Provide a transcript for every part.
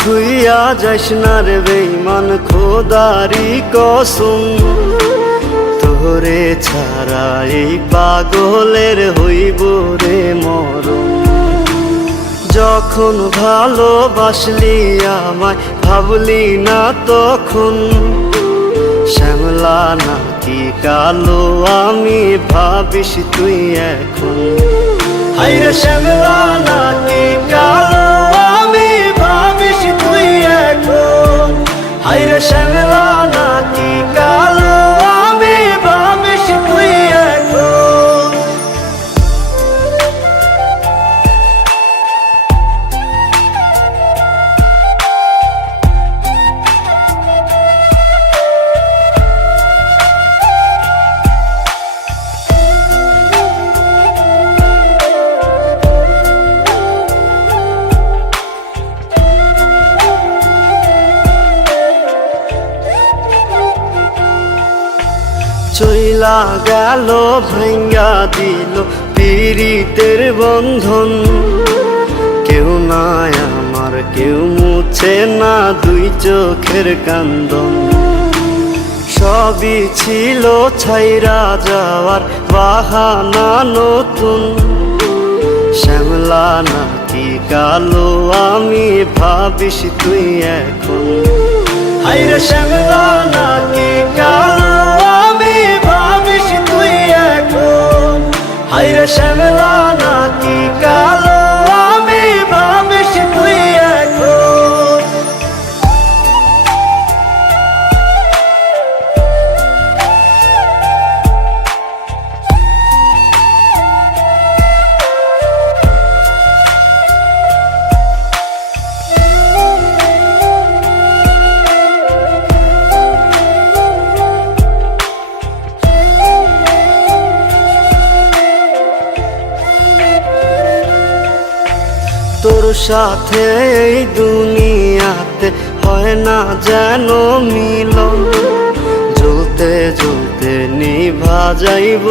থুইয়া যাইস না রে বেঈমান, খোদারি কসম। তোরে ছাড়া এই পাগলের হইব রে মরণ। যখন ভালোবাসলি আমায় ভাবলি না তখন, শ্যামলা নাকি কালো আমি ভাবিস তুই এখন। হায়রে শ্যামলা নাকি কালো আমি ভাবিস তুই এখন। হায়রে শ্যামলা নাকি কালো আমি ভাবিস তুই এখন। চইলা গেল ভাঙ্গা দিল পীড়িতের বন্ধন। কেউ নাই আমার, কেউ মুছে না দুই চোখের কান্দন। সবই ছিল ছাইরা যাওয়ার বাহানা নতুন। শ্যামলা নাকি কালো আমি ভাবিস তুই এখন। হায়রে শ্যামলা নাকি কালো আমি ভাবিস তুই এখন। হায়রে শ্যামলা নাকি কালো আমি ভাবিস তুই এখন। তোর সাথে এই দুনিয়াতে হয় না যেন মিলন। জ্বলতে জ্বলতে নিভা যাইব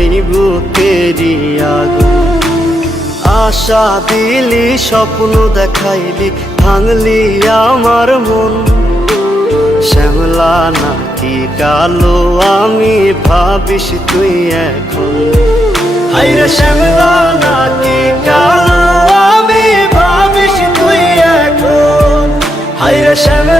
এই বুকেরই আগুন। আশা দিলি, স্বপ্ন দেখাইলি, ভাঙলি আমার মন। শ্যামলা নাকি কালো আমি ভাবিস তুই এখন। হায়রে শ্যামলা নাকি কালো আমি ভাবিস তুই এখন। হায়রে শ্যামলা